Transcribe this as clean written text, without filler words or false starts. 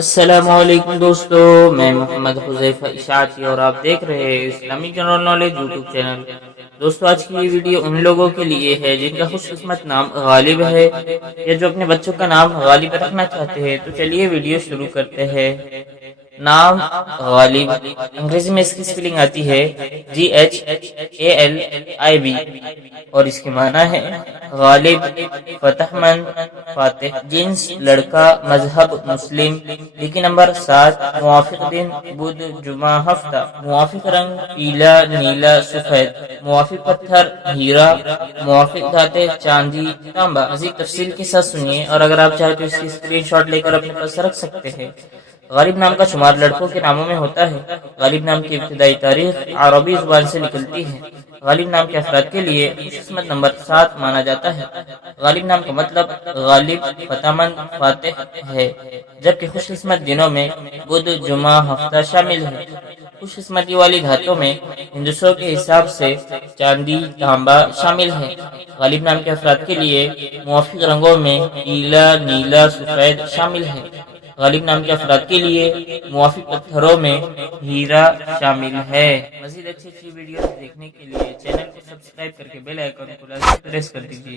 السلام علیکم دوستو، میں محمد حذیفہ اشاعتی اور آپ دیکھ رہے ہیں اسلامی جنرل نالج یوٹیوب چینل۔ دوستو آج کی یہ ویڈیو ان لوگوں کے لیے ہے جن کا خوش قسمت نام غالب ہے یا جو اپنے بچوں کا نام غالب رکھنا چاہتے ہیں۔ تو چلیے ویڈیو شروع کرتے ہیں۔ نام غالب، انگریزی میں اس کی سپیلنگ آتی ہے GHALIB اور اس کے معنی ہے غالب، فتح مند، فاتح۔ جنس لڑکا، مذہب مسلم۔ لکی نمبر 7، موافق دن بدھ جمعہ ہفتہ۔ موافق رنگ پیلا نیلا سفید۔ موافق پتھر ہیرا۔ موافق دھاتیں چاندی تانبا۔ مزید تفصیل کے ساتھ سنیے، اور اگر آپ چاہیں تو اس کی اسکرین شاٹ لے کر اپنے پاس رکھ سکتے ہیں۔ غالب نام کا شمار لڑکوں کے ناموں میں ہوتا ہے۔ غالب نام کی ابتدائی تاریخ عربی زبان سے نکلتی ہے۔ غالب نام کے افراد کے لیے خوش قسمت نمبر 7 مانا جاتا ہے۔ غالب نام کا مطلب غالب، فتح مند، فاتح ہے، جبکہ خوش قسمت دنوں میں بدھ جمعہ ہفتہ شامل ہے۔ خوش قسمتی والی دھاتوں میں ہندسوں کے حساب سے چاندی تانبا شامل ہے۔ غالب نام کے افراد کے لیے موافق رنگوں میں پیلا نیلا سفید شامل ہے۔ غالب نام کے افراد کے لیے موافق پتھروں میں ہیرا شامل ہے۔ مزید اچھی ویڈیوز دیکھنے کے لیے چینل کو سبسکرائب کر کے بیل آئیکن کو لازمی پریس کر دیجیے۔